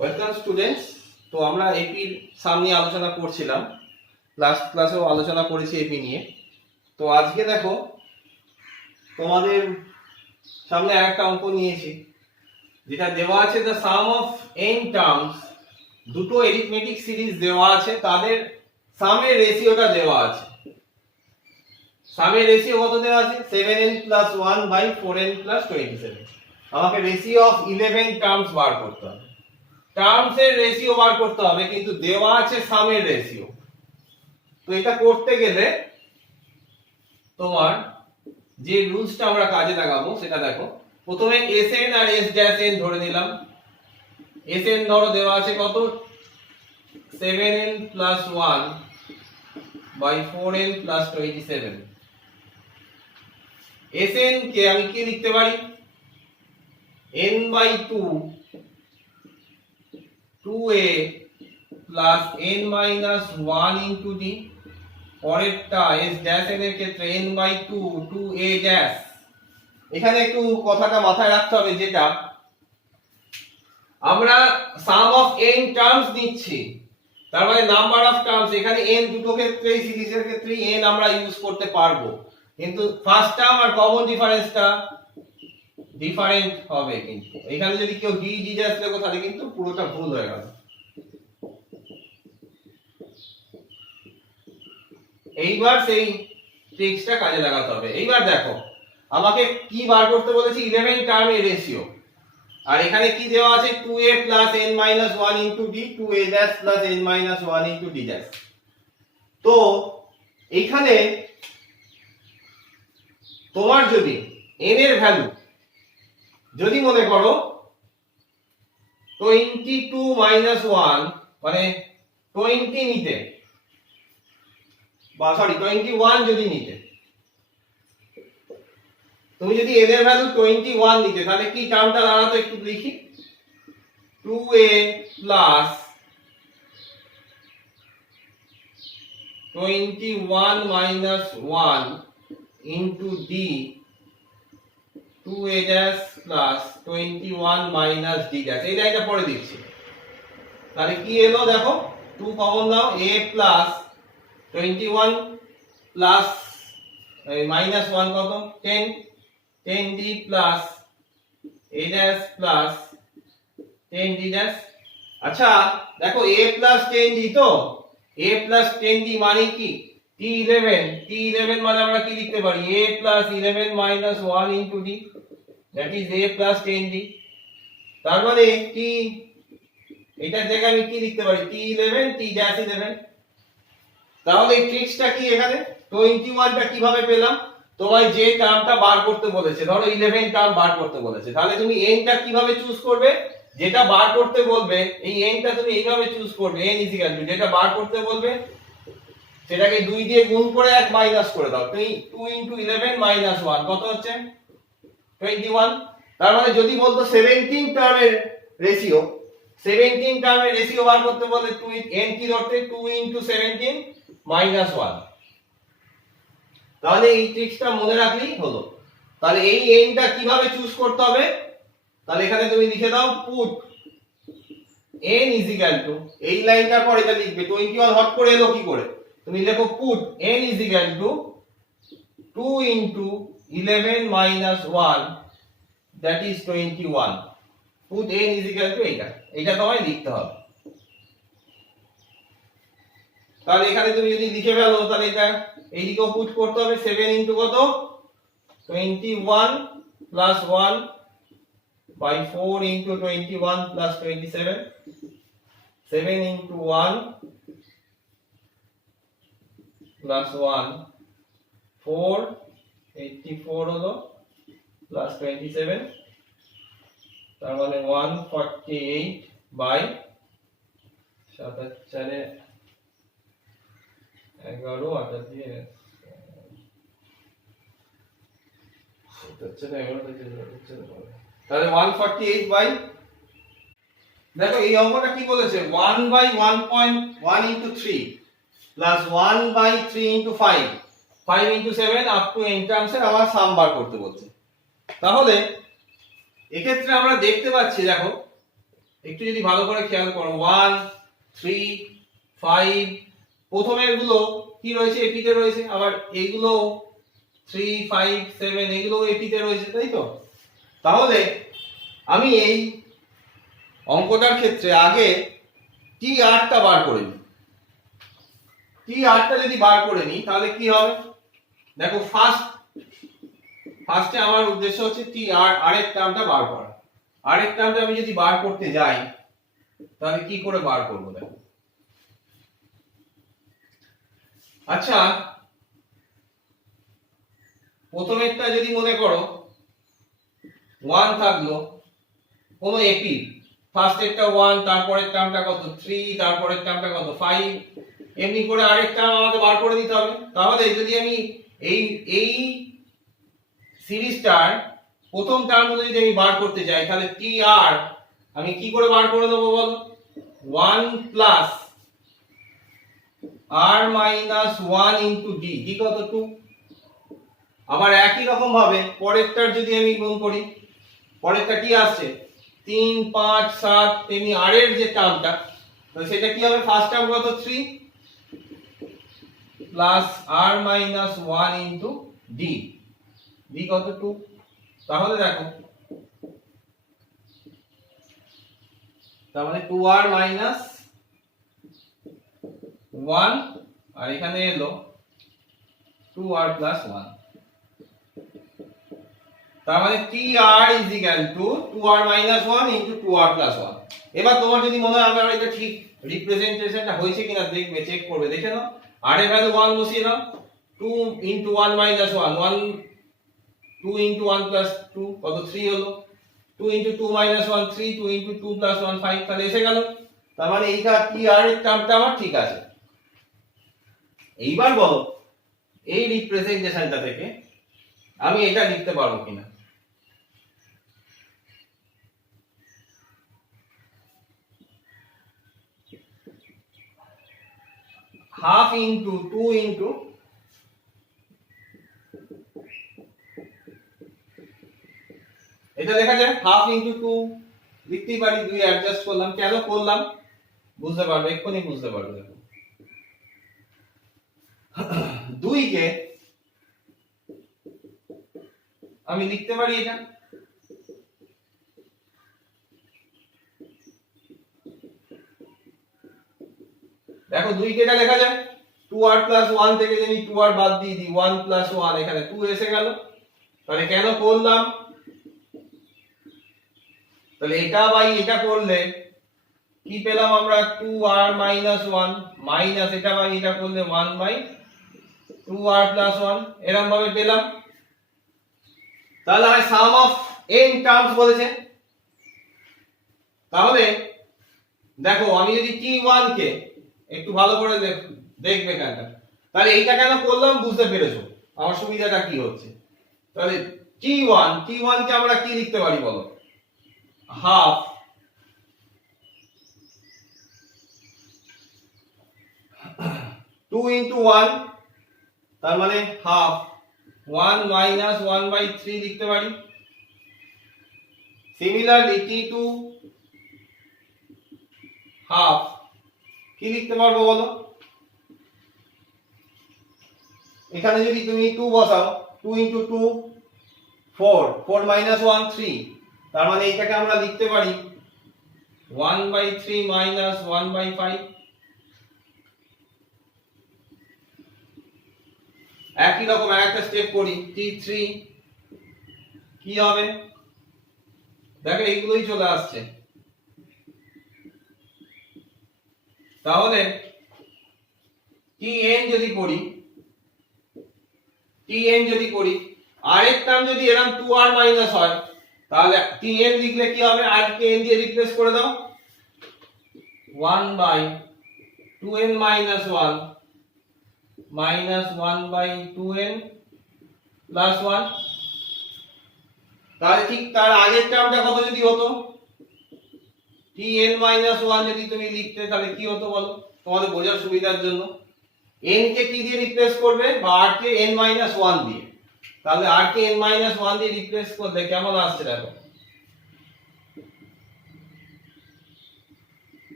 Welcome students. তো আমরা এপির সামনে আলোচনা করছিলাম, লাস্ট ক্লাসেও আলোচনা করেছি এপি নিয়ে। তো আজকে দেখো তোমাদের সামনে আরেকটা অঙ্ক নিয়েছি, যেটা দেওয়া আছে the some of n terms. দুটো এরিথমেটিক সিরিজ দেওয়া আছে, তাদের সামের রেশিওটা দেওয়া আছে। সামের রেশিও কত দেওয়া আছে? 7n + 1/4n + 27। আমাকে রেশিও অফ 11 টার্মস বার করতে হবে। টার্মস এর রেশিও বার করতে হবে, কিন্তু দেওয়া আছে সামের রেশিও। তো এটা করতে গেলে তোমার যে রুলসটা আমরা কাজে লাগাবো সেটা দেখো। প্রথমে Sn আর S' ধরে নিলাম। Sn ধরো দেওয়া আছে কত? 7n + 1/4n + 27। Sn কে আমি কি লিখতে পারি? n/2 2a plus n-1 into d। পরেরটা S' এর ক্ষেত্রে n/2 2a'। এখানে একটু কথাটা মাথায় রাখতে হবে, যেটা আমরা সাম অফ n টার্মস নিচ্ছি, তার মানে নাম্বার অফ টার্মস। এখানে n দুটো ক্ষেত্রে সিরিজের ক্ষেত্রে n আমরা ইউজ করতে পারবো, কিন্তু ফার্স্ট টার্ম আর কমন ডিফারেন্সটা ডিফারেন্ট হবে। কিন্তু এখানে যদি কেউ d লেখো তাহলে কিন্তু পুরোটা ভুল হয়ে গেল। এইবার সেই ট্রিক্সটা কাজে লাগাতে হবে। এইবার দেখো আমাকে কি বার করতে বলেছি? 11 টার্মের রেশিও। আর এখানে কি দেওয়া আছে? 2a + n-1 into d, 2a' + n-1 into d'। তো এইখানে তোমার যদি n এর ভ্যালু যদি মনে করো 22 - 1 মানে 20 নিতে, বা সরি 21 যদি নিতে, তুমি যদি n এর ভ্যালু 21 নিতে, তাহলে কি টার্মটা দাঁড়াতো একটু লিখি। 2a + 21 - 1 into d, 2a' + 21 - d'। এই লাইনটা পরে দিচ্ছি। তাহলে কি এলো দেখো, 2 কমন নাও, a + 21 প্লাস -1 কত? 10, 10d + a' + 10d'। আচ্ছা দেখো a + 10d, তো a + 10d মানে কি? t11 মানে আমরা কি লিখতে পারি? a + 11 - 1 into d, that is a + 10d। তার মানে কি এটার জায়গায় আমি কি লিখতে পারি? t11 t'11। তাহলে এই ট্রিক্সটা কি? এখানে 21 টা কিভাবে পেলাম? তোমায় যে টার্মটা বার করতে বলেছে, ধরো 11 টার্ম বার করতে বলেছে, তাহলে তুমি n টা কিভাবে চুজ করবে? যেটা বার করতে বলবে এই n টা তুমি এইভাবে চুজ করবে। n যেটা বার করতে বলবে সেটাকে 2 দিয়ে গুণ করে 1 মাইনাস করে দাও। 2 * 11 - 1 কত হচ্ছে? 21। তার মানে যদি বলতো 17 টার্মের রেশিও, 17 টার্মের রেশিও বার করতে বলে n কি ধরতে? 2 * 17 - 1। তাহলে এই ট্রিক্সটা মনে রাখলেই হলো। তাহলে এই n টা কিভাবে চুজ করতে হবে? তাহলে এখানে তুমি লিখে দাও পুট n এই লাইনটা পরে এটা লিখবে। 21 হট করে এলো কি করে? তুমি লেখো put n = 2 * 11 - 1, that is 21। Put n এইটা তোমায় লিখতে হবে। তাহলে এখানে তুমি যদি লিখে ফেলো, তাহলে এটা এইদিকেও পুট করতে হবে। 7 * কত? 21 + 1/4 * 21 + 27। 7 * 1 + 1 4, 84 হলো, প্লাস 27, তার মানে 148/7 11 8 দিয়ে তাহলে 148 দেখো এই অঙ্কটা কি বলেছে? 1/1.1 into 3 plus 1/3 into 5, 5 into 7 up to n terms এর আমার সাম বার করতে বলছে। তাহলে এক্ষেত্রে আমরা দেখতে পাচ্ছি, দেখো একটু যদি ভালো করে খেয়াল করো 1 3 5 প্রথমের গুলো কি রয়েছে এপিতে রয়েছে, আবার এইগুলো 3 5 7 এগুলো এপিতে রয়েছে, তাই তো? তাহলে আমি এই অঙ্কটার ক্ষেত্রে আগে টি আরটা বার করে নিই। টি আরটা যদি বার করে নিই তাহলে কি হবে দেখো, ফার্স্টে আমার উদ্দেশ্য হচ্ছে টি আর আরের টার্মটা বার করা। আরের টার্মটা আমি যদি বার করতে যাই তাহলে কি করে বার করব দেখো। আচ্ছা, প্রথমেরটা যদি মনে করো 1 থাকলো কোন এপি, ফার্স্টেরটা 1, তারপরের টার্মটা কত 3, তারপরের টার্মটা কত 5, এমনি করে আরেক টার্ম আমাদের বার করে দিতে হবে। তাহলে যদি আমি এই সিরিজটার প্রথম টার্মগুলো যদি আমি বার করতে যাই তাহলে টি আর আমি কি করে বার করে দেবো বলো, 1 প্লাস আর মাইনাস 1 ইন্টু ডি, ডি কত 2। আবার একই রকম ভাবে পরেরটার যদি আমি গুণ করি, পরেরটা কি আসছে 3 5 7, তেমনি আর এর যে টার্মটা সেটা কি হবে, ফার্স্ট টার্ম কত 3 প্লাস আর মাইনাস 1 ইন্টু ডি, ডি কত 2। তাহলে দেখো, তার মানে 2r মাইনাস 1 আর এখানে এলো 2r প্লাস 1। তার মানে tr is equal to 2r minus 1 into 2r plus 1। এবার তোমার যদি মনে হয় আমার এটা ঠিক রিপ্রেজেন্টেশনটা হয়েছে কিনা দেখবে, চেক করবে, দেখে নাও। r এর ভ্যালু 1 বসিয়ে দাও, 2 ইনটু 1 মাইনাস 1, 1 2 ইনটু 1 প্লাস 2 কত 3 হলো, 2 ইনটু 2 মাইনাস 1 3, 2 ইনটু 2 প্লাস 1 5, তাহলে এসে গেল। তার মানে এইটা tr এর টার্মটা আমার ঠিক আছে। এইবার বলো এই রিপ্রেজেন্টেশনটা থেকে আমি এটা লিখতে পারবো কিনা। হাফ ইনটু 2 ইনটু এটা লেখা যায় হাফ ইনটু 2 লিখতেই পারি, 2 অ্যাডজাস্ট করলাম, কেন করলাম বুঝতে পারবে, এক্ষুনি বুঝতে পারবে। দেখো 2 কে আমি লিখতে পারি এটা, দেখো 2 কে এটা লেখা যায় 2r প্লাস 1 থেকে যদি 2r বাদ দিয়ে দিই 1 প্লাস 1, এখানে 2 এসে গেল। তাহলে কেন করলাম, তাহলে এটা বাই এটা করলে কি পেলাম আমরা 2r মাইনাস 1 মাইনাস এটা বাই এটা করলে 1 বাই 2r প্লাস 1, এরকম ভাবে পেলাম। তাহলে সাম অফ n টার্মস বলেছে। তাহলে দেখো আমি যদি t1 কে একটু ভালো করে দেখবে কেনটা, তাহলে এইটা কেন করলাম বুঝতে পেরেছো আমার সুবিধাটা কি হচ্ছে। তাহলে t1 কে আমরা কি লিখতে পারি বলো, হাফ 2 ইনটু 1, তার মানে হাফ 1 মাইনাস 1 বাই 3 লিখতে পারি। সিমিলারলি t2 হাফ কি লিখতে পারবো বলো, এখানে যদি তুমি 2 বসাও 2 ইনটু 2 4, 4 মাইনাস 1 3, তার মানে এইটাকে আমরা লিখতে পারি 1 বাই 3 মাইনাস 1 বাই 5। একই রকম আরেকটা স্টেপ করি, t3 কি হবে দেখো এইগুলোই চলে আসছে। তাহলে tn যদি করি আরেক টার্ম যদি এরকম 2r মাইনাস হয় তাহলে tn লিখলে কি হবে, আর কে n দিয়ে রিপ্লেস করে দাও, 1 by 2n minus 1 minus 1 by 2n plus 1। তাহলে ঠিক তার আগের টার্মটা কত যদি হতো, tn মাইনাস 1 যদি তুমি লিখতে তাহলে কি হতো বলো তোমাদের বোঝার সুবিধার জন্য, n কে কি দিয়ে রিপ্লেস করবে, বা r কে n মাইনাস 1 দিয়ে। তাহলে r কে n মাইনাস 1 দিয়ে রিপ্লেস করলে কেমন আসছে দেখো,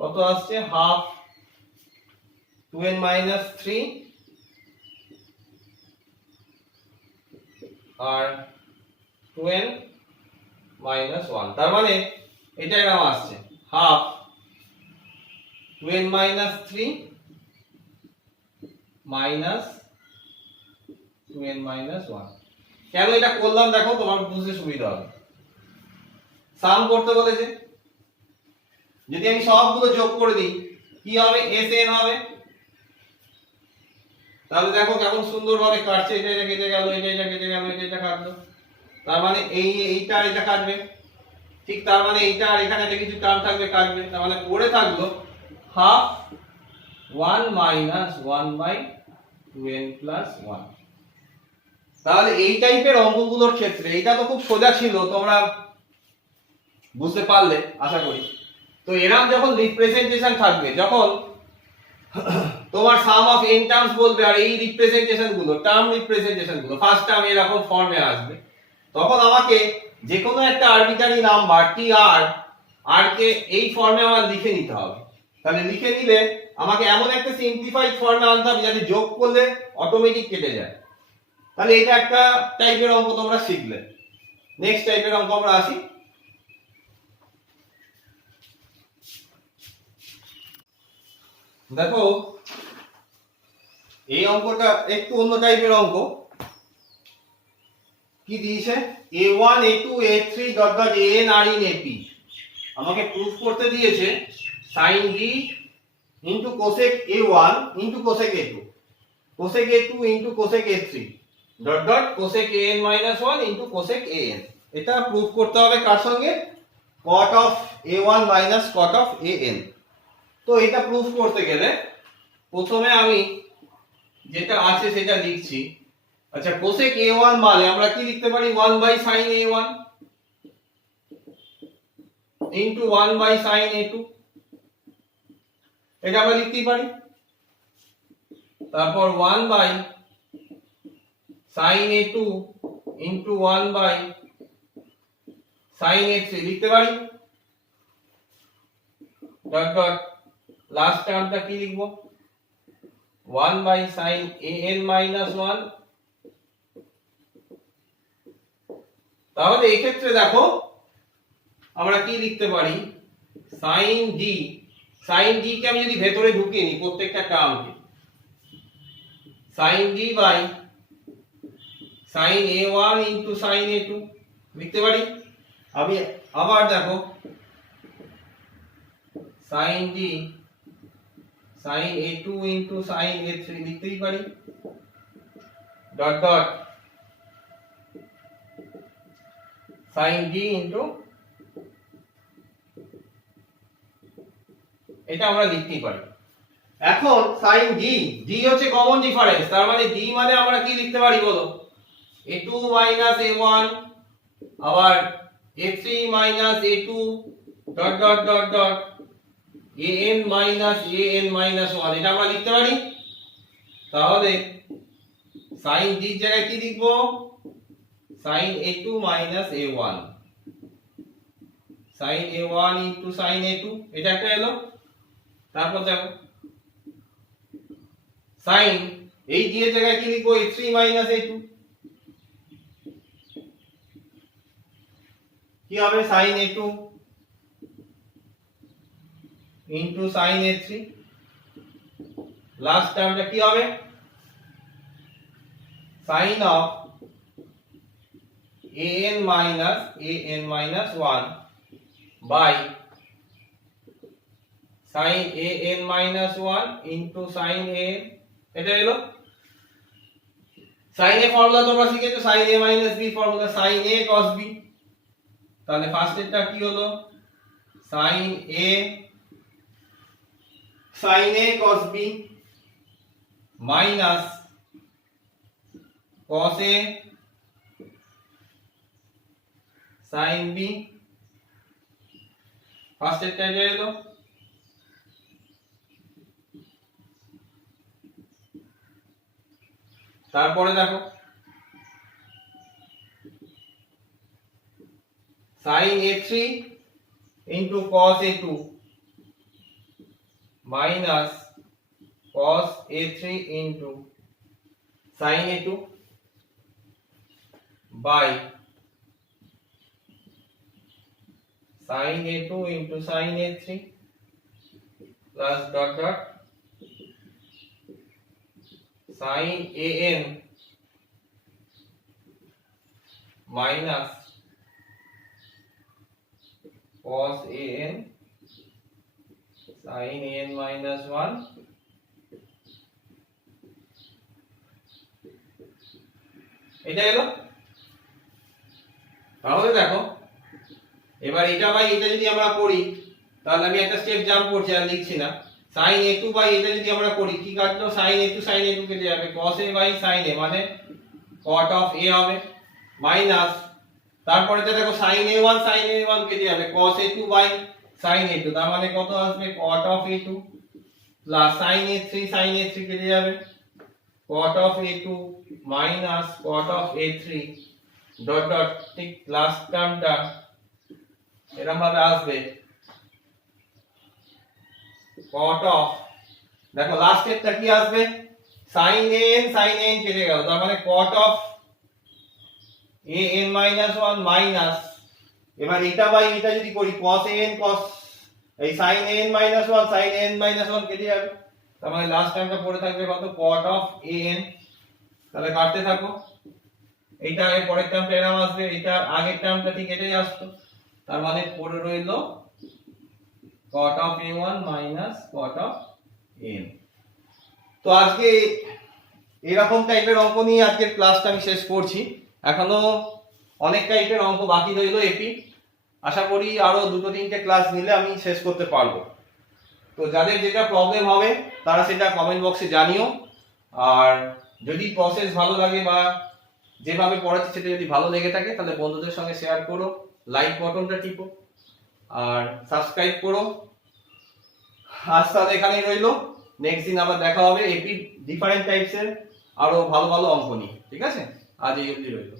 কত আসছে হাফ 2n minus 3 আর 2n minus 1, তার মানে এটা এরকম আসছে half 2n minus 3 minus 2n minus 1। কেন এটা করলাম দেখো, তোমার বুঝতে সুবিধা হবে। সাম করতে বলেছে, যদি আমি সবগুলো যোগ করে দিই কি হবে sn হবে। তাহলে দেখো কেমন সুন্দর ভাবে কাটছে, এটা কেটে গেল, এটা কেটে গেল, এটা কাটলো, তার মানে এইটা আর এটা কাটবে, ঠিক তার মানে এইটা আর এখানে একটা কিছু টার্ম থাকবে কাটবে, তার মানে পড়ে থাকলো half 1 minus 1 by 2n plus 1। তাহলে এই টাইপের অঙ্কগুলোর ক্ষেত্রে এটা তো খুব সোজা ছিল, তোমরা বুঝতে পারলে আশা করি। তো এরকম যখন রিপ্রেজেন্টেশন থাকবে, যখন তোমার সাম অফ n টার্মস বলবে আর এই রিপ্রেজেন্টেশন গুলো টার্ম রিপ্রেজেন্টেশন গুলো ফার্স্ট টার্ম এরকম ফর্মে আসবে, তখন আমাকে যে কোনো একটা আরবিটারি নাম্বার টি আর কে এই ফর্মে আমার লিখে নিতে হবে। তাহলে লিখে নিলে আমাকে এমন একটা সিম্পলিফাইড ফর্মে আনতে হবে যাতে যোগ করলে অটোমেটিক কেটে যায়। তাহলে এটা একটা টাইপের অঙ্ক তোমরা শিখলে। নেক্সট টাইপের অঙ্ক আমরা আসি। দেখো এই অঙ্কটা একটু অন্য টাইপের অঙ্ক। কি দিয়েছে a1 a2 a3 dot dot an আর ইন ap, আমাকে প্রুফ করতে দিয়েছে sin b into cosec a1 into cosec a2 cosec a2 into cosec a3 dot dot cosec an minus 1 into cosec an। এটা প্রুফ করতে হবে কার সঙ্গে, cot of a1 minus cot of an। তো এটা proof করতে গেলে প্রথমে আমি যেটা আছে সেটা লিখছি। আচ্ছা cosec a1 মানে আমরা কি লিখতে পারি 1 by sin a1 into 1 by sin a2, এটা আমরা লিখতেই পারি। তারপর 1 by sin a2 into 1 by sin a3 লিখতে পারি। ডট ডট লাস্ট টার্মটা কি লিখবো 1 by sin an minus 1। তাহলে এই ক্ষেত্রে দেখো আমরা কি লিখতে পারি sin d, sin d কে আমি যদি ভেতরে ঢুকিয়ে নিই প্রত্যেকটা টার্মকে, sin d by sin a1 into sin a2 লিখতে পারি। আমি আবার দেখো sin d sin a2 into sin a3 লিখতেই পারি। Dot dot sin d into, এটা আমরা লিখতেই পারি। এখন sin d, d হচ্ছে কমন ডিফারেন্স, তার মানে d মানে আমরা কি লিখতে পারি বলো a2 minus a1 আবার a3 minus a2 dot dot dot dot an minus an minus 1, এটা আমরা লিখতে পারি। তাহলে sin d এর জায়গায় কি লিখবো sin a2 minus a1 sin a1 into sin a2, এটা একটা এলো। তারপর দেখো sin এই d এর জায়গায় কি লিখবো a3 minus a2, কি হবে sin a2 into sin a3, last টার্মটা কি হবে sin of an minus 1 by sin an minus 1 into sin a, এটা এলো। sin a ফর্মুলা তোমরা শিখেছো sin a minus b formula sin a cos b। তাহলে ফার্স্ট এরটা কি হলো sin a cos b minus cos a sin b, first এরটা এলো। তারপরে দেখো sin a3 into cos a2 minus cos a3 into sin a2 by sin a2 into sin a3 plus dot dot sin an minus cos an sin an minus 1 এটা এলো। তাহলে দেখো এবার এটা বাই এটা যদি আমরা করি তাহলে আমি একটা স্টেপ জাম্প করছি আর লিখছি না। sin a2 বাই এটা যদি আমরা করি কি কাটলো sin a2 কেটে যাবে cos a by sin a মানে cot of a হবে মাইনাস তারপরেতে দেখো sin a1 কেটে যাবে cos a2 by sin a2 তার মানে কত আসবে cot of a2 plus sin a3 কেটে যাবে cot of a2 minus cot of a3 dot dot ঠিক লাস্ট টার্মটা এরকম ভাবে আসবে cot of দেখো লাস্ট স্টেপটা কি আসবে sin an কেটে গেল তার মানে cot of an minus 1 minus এবার এটা বাই এটা যদি করি cos an cos এই sin an minus 1 sin an minus 1 কেটে যাবে তার মানে লাস্ট টার্মটা পড়ে থাকবে কত cot of an তাহলে কাটতে থাকো এইটা আগে পরের টার্মটা এরকম আসবে এটা আগের টার্মটা ঠিক এটাই আসতো তার মানে পড়ে রইলো cot of a1 minus cot of an তো আজকে এরকম টাইপের অঙ্ক নিয়ে আজকের ক্লাসটা আমি শেষ করছি এখনো অনেক টাইপের অঙ্ক বাকি রইলো এপি আশা করি আরো দুটো তিনটে ক্লাস নিলে আমি শেষ করতে পারবো তো যাদের যেটা প্রবলেম হবে তারা সেটা কমেন্ট বক্সে জানিও আর যদি প্রসেস ভালো লাগে বা যেভাবে পড়াচ্ছি সেটা যদি ভালো লেগে থাকে তাহলে বন্ধুদের সঙ্গে শেয়ার করো লাইক বাটনটা টিপো আর সাবস্ক্রাইব করো আজ তাহলে এখানেই রইলো নেক্সট দিন আবার দেখা হবে এপি ডিফারেন্ট টাইপসের আরো ভালো ভালো অঙ্ক নিয়ে ঠিক আছে আজ এই অবধি রইলো।